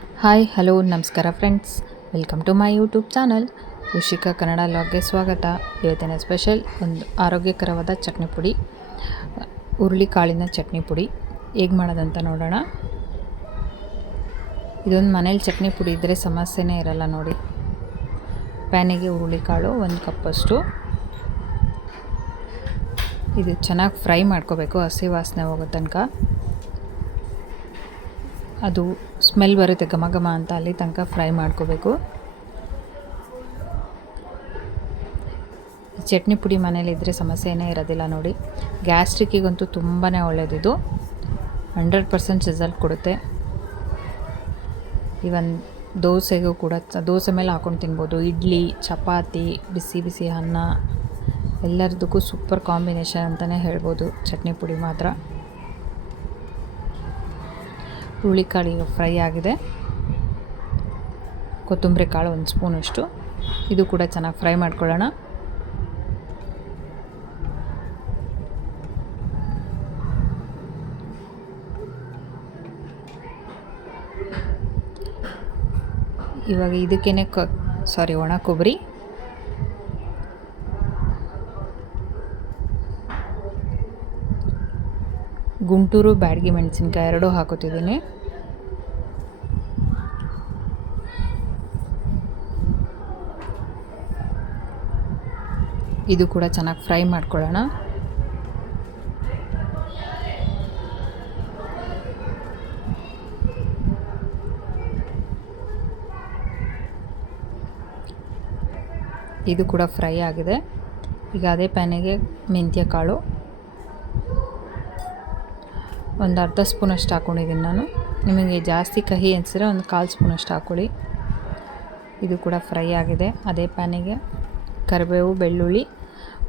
Hi, hello, ನಮಸ್ಕಾರ friends. Welcome to my YouTube channel. Rishika Kannada ಲಾಗ್ಗೆ ಸ್ವಾಗತ. ಇವತ್ತಿನ special ಒಂದು ಆರೋಗ್ಯಕರವಾದ ಚಟ್ನಿ ಪುಡಿ, ಹುರುಳಿ ಕಾಳಿನ ಚಟ್ನಿ ಪುಡಿ. ಹೇಗೆ ಮಾಡೋದಂತ ನೋಡೋಣ. ಇದೊಂದು ಮನೇಲಿ ಚಟ್ನಿ ಪುಡಿ ಇದ್ದರೆ ಸಮಸ್ಯೆನೇ ಇರಲ್ಲ ನೋಡಿ. ಪ್ಯಾನಿಗೆ ಹುರುಳಿ ಕಾಳು ಒಂದು ಕಪ್ಪಷ್ಟು ಇದು ಚೆನ್ನಾಗಿ ಫ್ರೈ ಮಾಡ್ಕೋಬೇಕು, ಹಸಿ ವಾಸನೆ ಹೋಗೋ ತನಕ. ಅದು ಸ್ಮೆಲ್ ಬರುತ್ತೆ ಘಮ ಘಮ ಅಂತ ಅಲ್ಲಿ ತನಕ ಫ್ರೈ ಮಾಡ್ಕೋಬೇಕು. ಚಟ್ನಿ ಪುಡಿ ಮನೇಲಿದ್ದರೆ ಸಮಸ್ಯೆನೇ ಇರೋದಿಲ್ಲ ನೋಡಿ. ಗ್ಯಾಸ್ಟ್ರಿಕ್ಕಿಗಂತೂ ತುಂಬಾ ಒಳ್ಳೆಯದಿದು ಹಂಡ್ರೆಡ್ ಪರ್ಸೆಂಟ್ ರಿಸಲ್ಟ್ ಕೊಡುತ್ತೆ. ಇವನ್ ದೋಸೆಗೂ ಕೂಡ ದೋಸೆ ಮೇಲೆ ಹಾಕೊಂಡು ತಿನ್ಬೋದು. ಇಡ್ಲಿ, ಚಪಾತಿ, ಬಿಸಿ ಬಿಸಿ ಅನ್ನ, ಎಲ್ಲರದಕ್ಕೂ ಸೂಪರ್ ಕಾಂಬಿನೇಷನ್ ಅಂತಲೇ ಹೇಳ್ಬೋದು. ಚಟ್ನಿ ಪುಡಿ ಮಾತ್ರ. ಹುರುಳಿಕಾಳು ಈಗ ಫ್ರೈ ಆಗಿದೆ. ಕೊತ್ತಂಬರಿ ಕಾಳು ಒಂದು ಸ್ಪೂನಷ್ಟು ಇದು ಕೂಡ ಚೆನ್ನಾಗಿ ಫ್ರೈ ಮಾಡ್ಕೊಳ್ಳೋಣ. ಇವಾಗ ಇದಕ್ಕೇನೆ ಕ ಸಾರಿ ಒಣ ಕೊಬ್ಬರಿ. ಗುಂಟೂರು ಬ್ಯಾಡಗಿ ಮೆಣಸಿನ್ಕಾಯಿ ಎರಡೂ ಹಾಕೋತಿದ್ದೀನಿ ಇದು ಕೂಡ ಚೆನ್ನಾಗಿ ಫ್ರೈ ಮಾಡ್ಕೊಳ್ಳೋಣ. ಇದು ಕೂಡ ಫ್ರೈ ಆಗಿದೆ. ಈಗ ಅದೇ ಪ್ಯಾನಿಗೆ ಮೆಂತ್ಯ ಕಾಳು ಒಂದು ಅರ್ಧ ಸ್ಪೂನಷ್ಟು ಹಾಕ್ಕೊಂಡಿದ್ದೀನಿ ನಾನು. ನಿಮಗೆ ಜಾಸ್ತಿ ಕಹಿ ಅನಿಸಿದ್ರೆ ಒಂದು ಕಾಲು ಸ್ಪೂನಷ್ಟು ಹಾಕ್ಕೊಳ್ಳಿ. ಇದು ಕೂಡ ಫ್ರೈ ಆಗಿದೆ. ಅದೇ ಪ್ಯಾನಿಗೆ ಕರಿಬೇವು, ಬೆಳ್ಳುಳ್ಳಿ,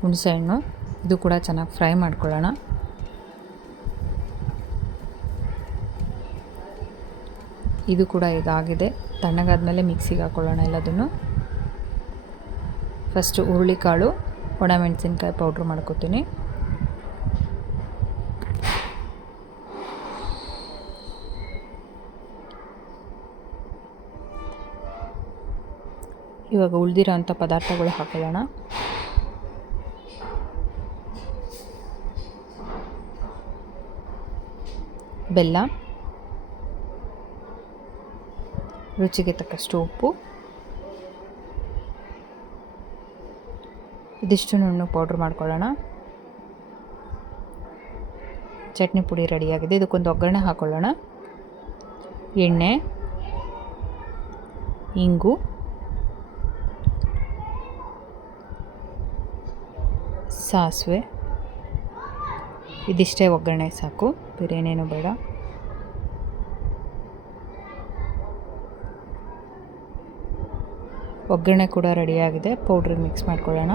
ಹುಣಸೆಹಣ್ಣು. ಇದು ಕೂಡ ಚೆನ್ನಾಗಿ ಫ್ರೈ ಮಾಡ್ಕೊಳ್ಳೋಣ. ಇದು ಕೂಡ ಇದಾಗಿದೆ ತಣ್ಣಗಾದ್ಮೇಲೆ ಮಿಕ್ಸಿಗೆ ಹಾಕ್ಕೊಳ್ಳೋಣ ಎಲ್ಲದನ್ನು. ಫಸ್ಟು ಹುರುಳಿಕಾಳು ಒಣಮೆಣಸಿನ್ಕಾಯಿ ಪೌಡ್ರ್ ಮಾಡ್ಕೊತೀನಿ. ಇವಾಗ ಉಳಿದಿರೋ ಅಂಥ ಪದಾರ್ಥಗಳು ಹಾಕೊಳ್ಳೋಣ. ಬೆಲ್ಲ. ರುಚಿಗೆ ತಕ್ಕಷ್ಟು ಉಪ್ಪು. ಇದಿಷ್ಟು ನುಣ್ಣು ಪೌಡ್ರ್ ಮಾಡ್ಕೊಳ್ಳೋಣ. ಚಟ್ನಿ ಪುಡಿ ರೆಡಿಯಾಗಿದೆ. ಇದಕ್ಕೊಂದು ಒಗ್ಗರಣೆ ಹಾಕ್ಕೊಳ್ಳೋಣ ಎಣ್ಣೆ. ಇಂಗು. ಸಾಸಿವೆ. ಇದಿಷ್ಟೇ ಒಗ್ಗರಣೆ ಸಾಕು. ಬೇರೆ ಏನೇನು ಬೇಡ. ಒಗ್ಗರಣೆ ಕೂಡ ರೆಡಿಯಾಗಿದೆ ಪೌಡ್ರ್ ಮಿಕ್ಸ್ ಮಾಡ್ಕೊಳ್ಳೋಣ.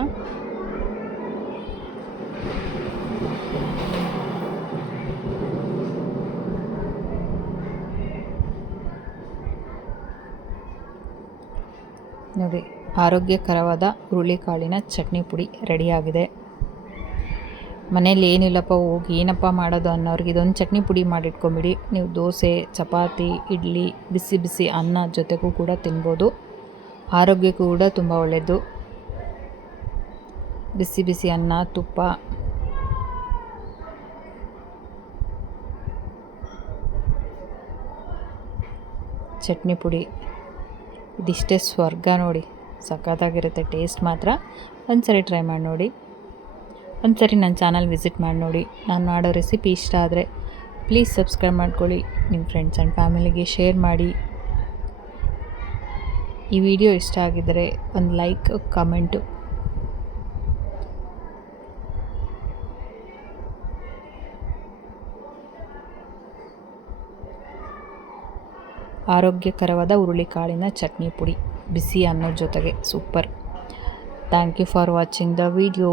ನೋಡಿ, ಆರೋಗ್ಯಕರವಾದ ಹುರುಳಿಕಾಳಿನ ಚಟ್ನಿ ಪುಡಿ ರೆಡಿಯಾಗಿದೆ ಮನೇಲಿ ಏನಿಲ್ಲಪ್ಪ, ಹೋಗಿ ಏನಪ್ಪ ಮಾಡೋದು ಅನ್ನೋರಿಗೆ ಇದೊಂದು ಚಟ್ನಿ ಪುಡಿ ಮಾಡಿಟ್ಕೊಂಬಿಡಿ. ನೀವು ದೋಸೆ, ಚಪಾತಿ, ಇಡ್ಲಿ, ಬಿಸಿ ಬಿಸಿ ಅನ್ನ ಜೊತೆಗೂ ಕೂಡ ತಿನ್ಬೋದು. ಆರೋಗ್ಯಕ್ಕೂ ಕೂಡ ತುಂಬ ಒಳ್ಳೆಯದು ಬಿಸಿ ಬಿಸಿ ಅನ್ನ, ತುಪ್ಪ. ಚಟ್ನಿ ಪುಡಿ. ಇದಿಷ್ಟೇ ಸ್ವರ್ಗ ನೋಡಿ. ಸಖತ್ತಾಗಿರುತ್ತೆ, ಟೇಸ್ಟ್ ಮಾತ್ರ. ಒಂದ್ಸರಿ ಟ್ರೈ ಮಾಡಿ ನೋಡಿ. ಒಂದು ಸರಿ ನನ್ನ ಚಾನಲ್ ವಿಸಿಟ್ ಮಾಡಿ ನೋಡಿ. ನಾನು ಮಾಡೋ ರೆಸಿಪಿ ಇಷ್ಟ ಆದರೆ ಪ್ಲೀಸ್ ಸಬ್ಸ್ಕ್ರೈಬ್ ಮಾಡ್ಕೊಳ್ಳಿ. ನಿಮ್ಮ ಫ್ರೆಂಡ್ಸ್ ಆ್ಯಂಡ್ ಫ್ಯಾಮಿಲಿಗೆ ಶೇರ್ ಮಾಡಿ. ಈ ವಿಡಿಯೋ ಇಷ್ಟ ಆಗಿದ್ದರೆ ಒಂದು ಲೈಕ್, ಕಮೆಂಟು. ಆರೋಗ್ಯಕರವಾದ ಹುರುಳಿಕಾಳಿನ ಚಟ್ನಿ ಪುಡಿ, ಬಿಸಿ ಅನ್ನೋ ಜೊತೆಗೆ super. Thank you for watching the video.